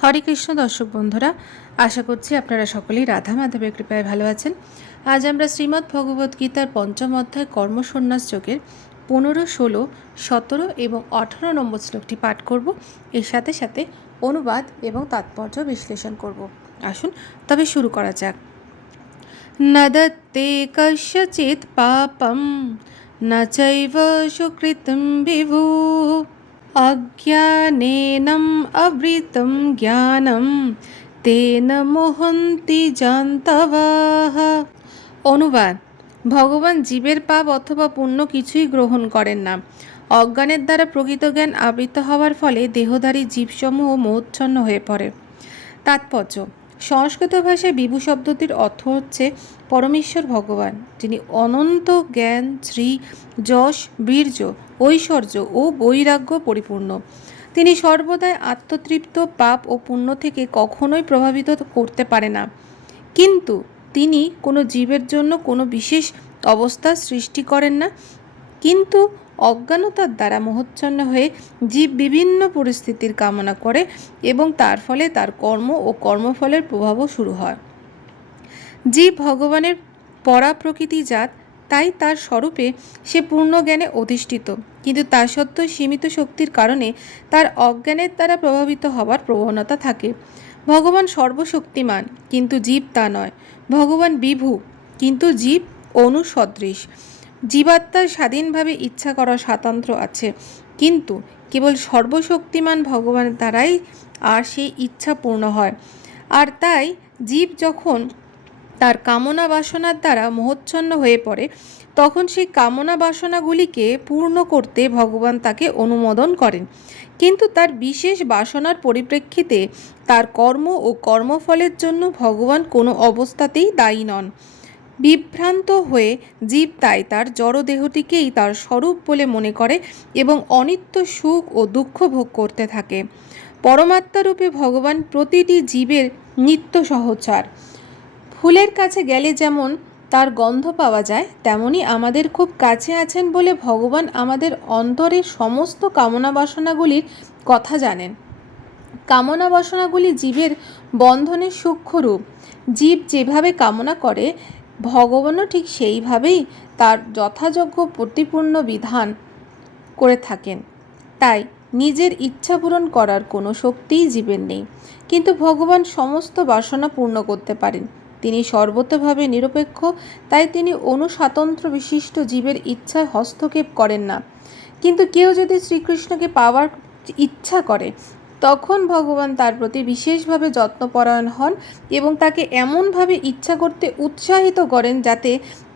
হরে কৃষ্ণ দর্শক বন্ধুরা, আশা করছি আপনারা সকলেই রাধা মাধবের কৃপায় ভালো আছেন। আজ আমরা শ্রীমদ্ ভগবদ গীতার পঞ্চম অধ্যায় কর্মসন্ন্যাস যোগের 15, 16, 17 এবং 18 নম্বর শ্লোকটি পাঠ করব। এর সাথে সাথে অনুবাদ এবং তাৎপর্য বিশ্লেষণ করব। আসুন তবে শুরু করা যাক। ন দত্তে কস্যচিৎ পাপম ন চৈব সুকৃতম বিভুঃ অজ্ঞানেনম অবৃতম জ্ঞানম তেন মোহন্তি জান্তবাহ। অনুবাদ: ভগবান জীবের পাপ অথবা পুণ্য কিছুই গ্রহণ করেন না। অজ্ঞানের দ্বারা প্রকৃত জ্ঞান আবৃত হওয়ার ফলে দেহধারী জীবসমূহ মোহচ্ছন্ন হয়ে পড়ে। তাৎপর্য: সংস্কৃত ভাষায় বিভু শব্দটির অর্থ হচ্ছে পরমেশ্বর ভগবান, যিনি অনন্ত জ্ঞান, শ্রী, যশ, বীর্য, ঐশ্বর্য ও বৈরাগ্য পরিপূর্ণ। তিনি সর্বদাই আত্মতৃপ্ত, পাপ ও পুণ্য থেকে কখনোই প্রভাবিত করতে পারে না। কিন্তু তিনি কোনো জীবের জন্য কোনো বিশেষ অবস্থার সৃষ্টি করেন না। কিন্তু অজ্ঞানতার দ্বারা মোহচ্ছন্ন হয়ে জীব বিভিন্ন পরিস্থিতির কামনা করে এবং তার ফলে তার কর্ম ও কর্মফলের প্রভাবও শুরু হয়। জীব ভগবানের পরাপ্রকৃতি জাত, তাই তার স্বরূপে সে পূর্ণ জ্ঞানে অধিষ্ঠিত, কিন্তু তা সত্ত্বেও সীমিত শক্তির কারণে তার অজ্ঞানের দ্বারা প্রভাবিত হওয়ার প্রবণতা থাকে। ভগবান সর্বশক্তিমান, কিন্তু জীব তা নয়। ভগবান বিভু, কিন্তু জীব অনুসদৃশ। জীবাত্মার স্বাধীনভাবে ইচ্ছা করার স্বাতন্ত্র্য আছে, কিন্তু কেবল সর্বশক্তিমান ভগবানের দ্বারাই আর সেই ইচ্ছা পূর্ণ হয়। আর তাই জীব যখন তার কামনা বাসনার দ্বারা মোহচ্ছন্ন হয়ে পড়ে, তখন সেই কামনা বাসনাগুলিকে পূর্ণ করতে ভগবান তাকে অনুমোদন করেন, কিন্তু তার বিশেষ বাসনার পরিপ্রেক্ষিতে তার কর্ম ও কর্মফলের জন্য ভগবান কোনো অবস্থাতেই দায়ী নন। বিভ্রান্ত হয়ে জীব তাই তার জড়দেহটিকেই তার স্বরূপ বলে মনে করে এবং অনিত্য সুখ ও দুঃখ ভোগ করতে থাকে। পরমাত্মারূপে ভগবান প্রতিটি জীবের নিত্য সহচর। ফুলের কাছে গেলে যেমন তার গন্ধ পাওয়া যায়, তেমনি আমাদের খুব কাছে আছেন বলে ভগবান আমাদের অন্তরের সমস্ত কামনা বাসনাগুলির কথা জানেন। কামনা বাসনাগুলি জীবের বন্ধনের সূক্ষ্ম রূপ। জীব যেভাবে কামনা করে, ভগবানও ঠিক সেইভাবেই তার যথাযোগ্য প্রতিপূর্ণ বিধান করে থাকেন। তাই নিজের ইচ্ছা পূরণ করার কোনো শক্তিই জীবের নেই, কিন্তু ভগবান সমস্ত বাসনা পূর্ণ করতে পারেন। তিনি সর্বতোভাবে নিরপেক্ষ, তাই তিনি অনুস্বাতন্ত্র্য বিশিষ্ট জীবের ইচ্ছায় হস্তক্ষেপ করেন না। কিন্তু কেউ যদি শ্রীকৃষ্ণকে পাওয়ার ইচ্ছা করে, তখন ভগবান তার প্রতি বিশেষভাবে যত্নপরায়ণ হন এবং তাকে এমনভাবে ইচ্ছা করতে উৎসাহিত করেন যাতে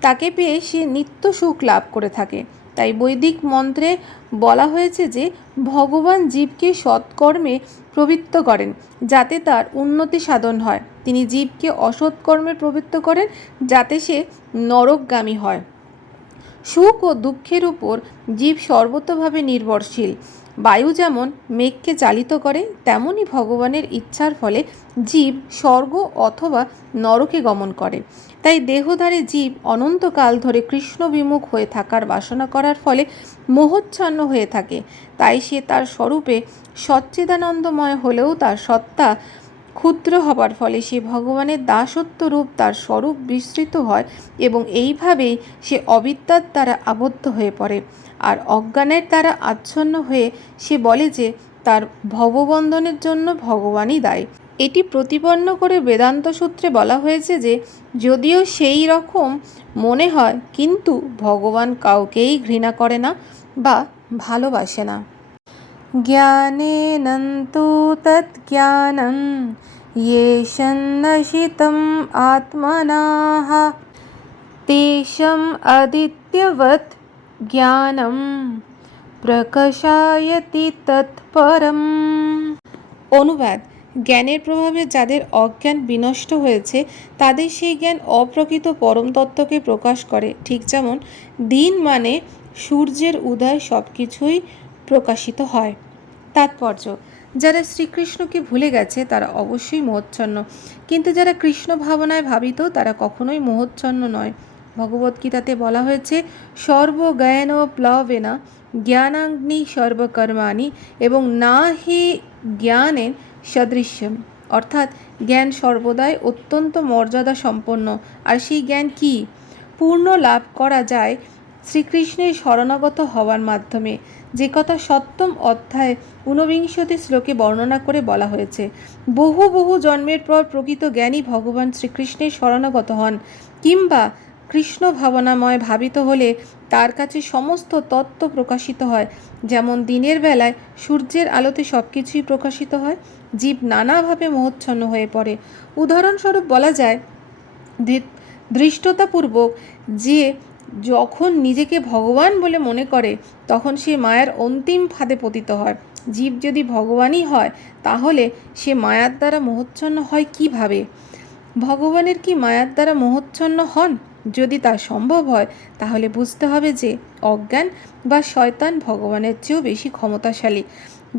তাকে পেয়ে সে নিত্য সুখ লাভ করে থাকে। তাই বৈদিক মন্ত্রে বলা হয়েছে যে ভগবান জীবকে সৎকর্মে প্রবৃত্ত করেন যাতে তার উন্নতি সাধন হয়। তিনি জীবকে অসৎকর্মে প্রবৃত্ত করেন যাতে সে নরকগামী হয়। সুখ ও দুঃখের উপর জীব সর্বতোভাবে নির্ভরশীল। বায়ু যেমন মেঘকে চালিত করে, তেমনি ভগবানের ইচ্ছার ফলে জীব স্বর্গ অথবা নরকে গমন করে। তাই দেহধারী জীব অনন্তকাল ধরে কৃষ্ণ বিমুখ হয়ে থাকার বাসনা করার ফলে মোহচ্ছন্ন হয়ে থাকে। তাই সে তার স্বরূপে সচ্চিদানন্দময় হলেও তার সত্তা ক্ষুদ্র হবার ফলে সে ভগবানের দাসত্ব রূপ তার স্বরূপ বিস্তৃত হয় এবং এইভাবেই সে অবিদ্যার দ্বারা আবদ্ধ হয়ে পড়ে। আর অজ্ঞানের দ্বারা আচ্ছন্ন হয়ে সে বলে যে তার ভববন্ধনের জন্য ভগবানই দায়ী। এটি প্রতিপন্ন করে বেদান্ত সূত্রে বলা হয়েছে যে যদিও সেই রকম মনে হয়, কিন্তু ভগবান কাউকেই ঘৃণা করে না বা ভালোবাসে না। জ্ঞানেনন্তু তৎজ্ঞানং येषं नशितम् आत्मनः तेषाम् अदित्यवत् জ্ঞানম প্রকাশায়তি তৎপরম। অনুবাদ: জ্ঞানের প্রভাবে যাদের অজ্ঞান বিনষ্ট হয়েছে, তাদের সেই জ্ঞান অপ্রকৃত পরম তত্ত্বকে প্রকাশ করে, ঠিক যেমন দিন মানে সূর্যের উদয় সব কিছুই প্রকাশিত হয়। তাৎপর্য: যারা শ্রীকৃষ্ণকে ভুলে গেছে তারা অবশ্যই মোহচ্ছন্ন, কিন্তু যারা কৃষ্ণ ভাবনায় ভাবিত তারা কখনোই মোহচ্ছন্ন নয়। ভগবদ্গীতাতে বলা হয়েছে সর্বজ্ঞান প্লবেনা জ্ঞানাগ্নি সর্বকর্মাণি এবং না হি জ্ঞানে সদৃশ্যম, অর্থাৎ জ্ঞান সর্বদাই অত্যন্ত মর্যাদা সম্পন্ন। আর সেই জ্ঞান কি? পূর্ণ লাভ করা যায় শ্রীকৃষ্ণের শরণাগত হওয়ার মাধ্যমে, যে কথা সপ্তম অধ্যায় 49 শ্লোকে বর্ণনা করে বলা হয়েছে। বহু বহু জন্মের পর প্রকৃত জ্ঞানী ভগবান শ্রীকৃষ্ণের শরণাগত হন, কিংবা কৃষ্ণ ভাবনাময় ভাবিত হলে তার কাছে সমস্ত তত্ত্ব প্রকাশিত হয়। যেমন দিনের বেলায় সূর্যের আলোতে সব কিছুই প্রকাশিত হয়, জীব নানাভাবে মোহচ্ছন্ন হয়ে পড়ে। উদাহরণস্বরূপ বলা যায়, ধৃষ্টতাপূর্বক যে যখন নিজেকে ভগবান বলে মনে করে, তখন সে মায়ার অন্তিম ফাঁদে পতিত হয়। জীব যদি ভগবানই হয়, তাহলে সে মায়ার দ্বারা মোহচ্ছন্ন হয় কিভাবে? ভগবানের কি মায়ার দ্বারা মোহচ্ছন্ন হন? যদি তা সম্ভব হয়, তাহলে বুঝতে হবে যে অজ্ঞান বা শয়তান ভগবানের চেয়েও বেশি ক্ষমতাশালী।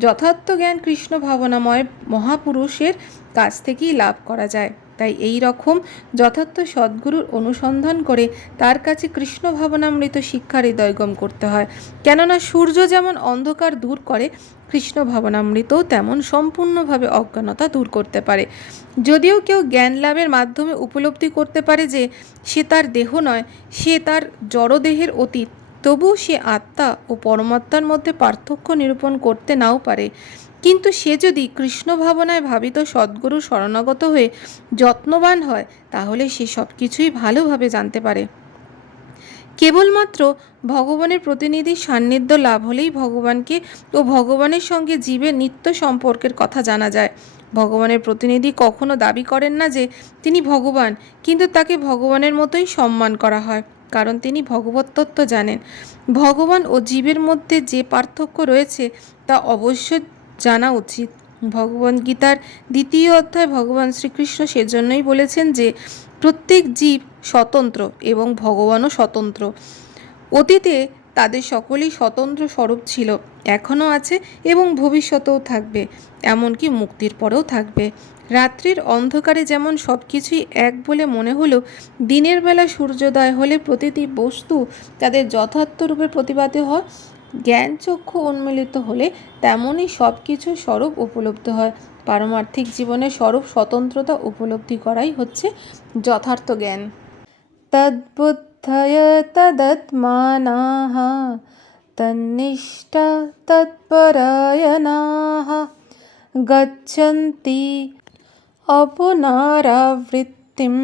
যথার্থ জ্ঞান কৃষ্ণ ভাবনাময় মহাপুরুষের কাছ থেকেই লাভ করা যায়। তাই এই রকম যথার্থ সদ্গুরুর অনুসন্ধান করে তার কাছে কৃষ্ণ ভাবনামৃত শিক্ষার হৃদয়গম করতে হয়। কেননা সূর্য যেমন অন্ধকার দূর করে, কৃষ্ণ ভাবনামৃতও তেমন সম্পূর্ণভাবে অজ্ঞানতা দূর করতে পারে। যদিও কেউ জ্ঞান লাভের মাধ্যমে উপলব্ধি করতে পারে যে সে তার দেহ নয়, সে তার জড়দেহের অতীত, তবু সে আত্মা ও পরমাত্মার মধ্যে পার্থক্য নিরূপণ করতে নাও পারে। কিন্তু সে যদি কৃষ্ণ ভাবনায় ভাবিত সদ্গুরু শরণাগত হয়ে যত্নবান হয়, তাহলে সে সব কিছুই ভালোভাবে জানতে পারে। কেবলমাত্র ভগবানের প্রতিনিধি সান্নিধ্য লাভ হলেই ভগবানকে ও ভগবানের সঙ্গে জীবের নিত্য সম্পর্কের কথা জানা যায়। ভগবানের প্রতিনিধি কখনো দাবি করেন না যে তিনি ভগবান, কিন্তু তাকে ভগবানের মতোই সম্মান করা হয়, কারণ তিনি ভগবত তত্ত্ব জানেন। ভগবান ও জীবের মধ্যে যে পার্থক্য রয়েছে তা অবশ্যই জানা উচিত। ভগবদ্গীতার 2য় অধ্যায় ভগবান শ্রীকৃষ্ণ সেজন্যই বলেছেন যে প্রত্যেক জীব স্বতন্ত্র এবং ভগবানও স্বতন্ত্র। অতীতে তাদের সকলেই স্বতন্ত্র স্বরূপ ছিল, এখনও আছে এবং ভবিষ্যতেও থাকবে, এমনকি মুক্তির পরেও থাকবে। রাত্রির অন্ধকারে যেমন সব কিছুই এক বলে মনে হলো, দিনের বেলা সূর্যোদয় হলে প্রতিটি বস্তু তাদের যথার্থ রূপে প্রতিভাত হয়। জ্ঞান চক্ষু উন্মিলিত হলে তেমনই সব কিছু স্বরূপ উপলব্ধ হয়। পারমার্থিক জীবনের স্বরূপ স্বতন্ত্রতা উপলব্ধি করাই হচ্ছে যথার্থ জ্ঞান। তদ্বুদ্ধয় তদাত্মানাঃ তন্নিষ্ঠা তৎপরায়ণাঃ গচ্ছন্তি অপুনরাবৃত্তিম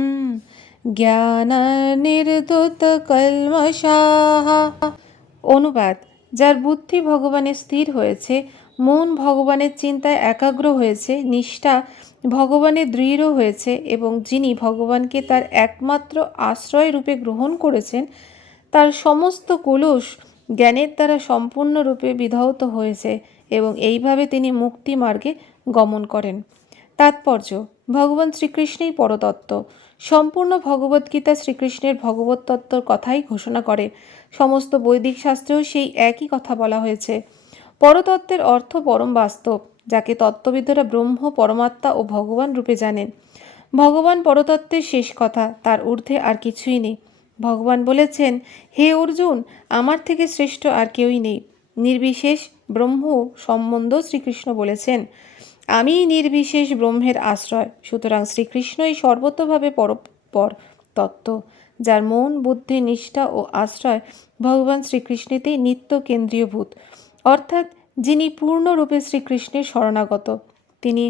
জ্ঞাননির্ধূতকল্মষাঃ। অনুবাদ: যার বুদ্ধি ভগবানে স্থির হয়েছে, মন ভগবানের চিন্তায় একাগ্র হয়েছে, নিষ্ঠা ভগবানে দৃঢ় হয়েছে এবং যিনি ভগবানকে তার একমাত্র আশ্রয় রূপে গ্রহণ করেছেন, তার সমস্ত কলুষ জ্ঞানের দ্বারা সম্পূর্ণরূপে বিধৌত হয়েছে এবং এইভাবে তিনি মুক্তি মার্গে গমন করেন। তাৎপর্য: ভগবান শ্রীকৃষ্ণই পরতত্ত্ব। সম্পূর্ণ ভগবদ্গীতা শ্রীকৃষ্ণের ভগবত তত্ত্বর কথাই ঘোষণা করে। সমস্ত বৈদিক শাস্ত্রেও সেই একই কথা বলা হয়েছে। পরতত্ত্বের অর্থ পরম বাস্তব, যাকে তত্ত্ববিদরা ব্রহ্ম, পরমাত্মা ও ভগবান রূপে জানেন। ভগবান পরতত্ত্বের শেষ কথা, তার ঊর্ধ্বে আর কিছুই নেই। ভগবান বলেছেন, হে অর্জুন, আমার থেকে শ্রেষ্ঠ আর কেউই নেই। নির্বিশেষ ব্রহ্ম সম্বন্ধ শ্রীকৃষ্ণ বলেছেন, আমি নির্বিশেষ ব্রহ্মের আশ্রয়। সুতরাং শ্রীকৃষ্ণই সর্বতোভাবে পরপর তত্ত্ব, যার মন, বুদ্ধি, নিষ্ঠা ও আশ্রয় ভগবান শ্রীকৃষ্ণেতেই নিত্য কেন্দ্রীয়ভূত। অর্থাৎ যিনি পূর্ণরূপে শ্রীকৃষ্ণের শরণাগত, তিনি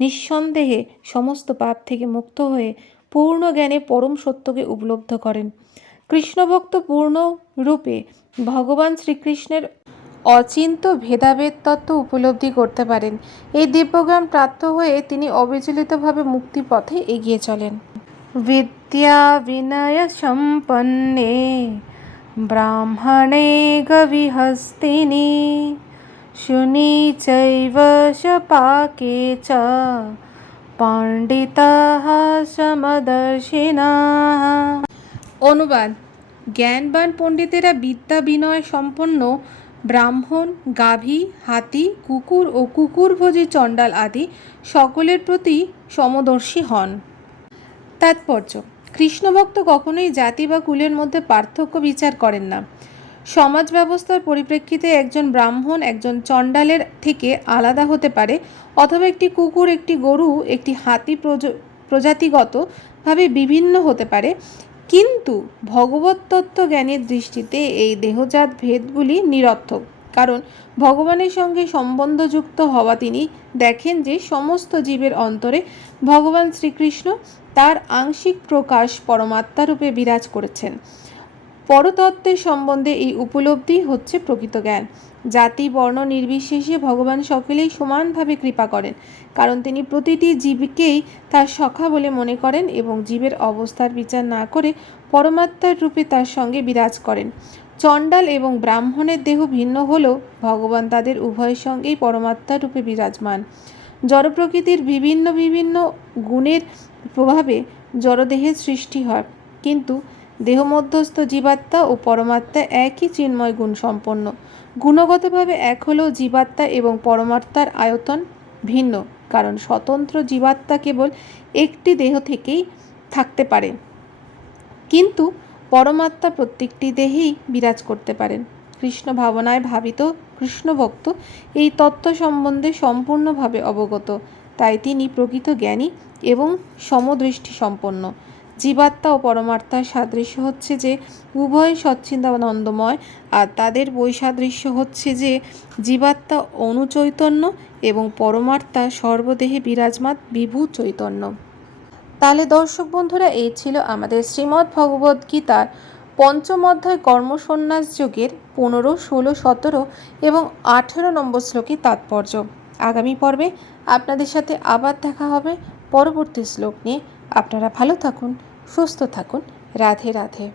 নিঃসন্দেহে সমস্ত পাপ থেকে মুক্ত হয়ে পূর্ণ জ্ঞানে পরম সত্যকে উপলব্ধ করেন। কৃষ্ণভক্ত পূর্ণ রূপে ভগবান শ্রীকৃষ্ণের অচিন্ত ভেদাভেদ তত্ত্ব উপলব্ধি করতে পারেন। এই দিব্যজ্ঞান প্রাপ্ত হয়ে তিনি অবিচলিতভাবে মুক্তি পথে এগিয়ে চলেন। বিদ্যা বিনয় সম্পন্নে ব্রাহ্মণে গবিহস্তিনি শুনি চৈব শপাকে চ পণ্ডিতাঃ সমদর্শিনাঃ। অনুবাদ: জ্ঞানবান পণ্ডিতেরা বিদ্যা বিনয় সম্পন্ন ব্রাহ্মণ, গাভী, হাতি, কুকুর ও কুকুরভোজী চণ্ডাল আদি সকলের প্রতি সমদর্শী হন। তাৎপর্য: কৃষ্ণভক্ত কখনোই জাতি বা কুলের মধ্যে পার্থক্য বিচার করেন না। সমাজ ব্যবস্থার পরিপ্রেক্ষিতে একজন ব্রাহ্মণ একজন চণ্ডালের থেকে আলাদা হতে পারে, অথবা একটি কুকুর, একটি গরু, একটি হাতি প্রজাতিগতভাবে বিভিন্ন হতে পারে, কিন্তু ভগবত তত্ত্ব জ্ঞানের দৃষ্টিতে এই দেহজাত ভেদগুলি নিরর্থক। কারণ ভগবানের সঙ্গে সম্বন্ধযুক্ত হওয়া তিনি দেখেন যে সমস্ত জীবের অন্তরে ভগবান শ্রীকৃষ্ণ তার আংশিক প্রকাশ পরমাত্মা রূপে বিরাজ করেছেন। পরতত্ত্বের সম্বন্ধে এই উপলব্ধি হচ্ছে প্রকৃত জ্ঞান। জাতি বর্ণ নির্বিশেষে ভগবান সকলেই সমানভাবে কৃপা করেন, কারণ তিনি প্রতিটি জীবকেই তার সখা বলে মনে করেন এবং জীবের অবস্থার বিচার না করে পরমাত্মার রূপে তার সঙ্গে বিরাজ করেন। চণ্ডাল এবং ব্রাহ্মণের দেহ ভিন্ন হলেও ভগবান তাদের উভয়ের সঙ্গেই পরমাত্মার রূপে বিরাজমান। জড়প্রকৃতির বিভিন্ন বিভিন্ন গুণের প্রভাবে জড়দেহের সৃষ্টি হয়, কিন্তু দেহমধ্যস্থ জীবাত্মা ও পরমাত্মা একই চিন্ময় গুণ সম্পন্ন। গুণগতভাবে এক হলেও জীবাত্মা এবং পরমাত্মার আয়তন ভিন্ন, কারণ স্বতন্ত্র জীবাত্মা কেবল একটি দেহ থেকেই থাকতে পারে, কিন্তু পরমাত্মা প্রত্যেকটি দেহেই বিরাজ করতে পারেন। কৃষ্ণ ভাবনায় ভাবিত কৃষ্ণভক্ত এই তত্ত্ব সম্বন্ধে সম্পূর্ণভাবে অবগত, তাই তিনি প্রকৃত জ্ঞানী এবং সমদৃষ্টি সম্পন্ন। জীবাত্মা ও পরমাত্মার সাদৃশ্য হচ্ছে যে উভয় সচ্চিদানন্দময়, আর তাদের বৈসাদৃশ্য হচ্ছে যে জীবাত্মা অনুচৈতন্য এবং পরমাত্মা সর্বদেহে বিরাজমান বিভু চৈতন্য। তাহলে দর্শক বন্ধুরা, এই ছিল আমাদের শ্রীমদ্ ভগবদ্ গীতার পঞ্চম অধ্যায় কর্মসন্ন্যাস যোগের 15, 16, 17 এবং 18 নম্বর শ্লোকের তাৎপর্য। আগামী পর্বে আপনাদের সাথে আবার দেখা হবে পরবর্তী শ্লোক নিয়ে। আপনারা ভালো থাকুন, সুস্থ থাকুন। রাধে রাধে।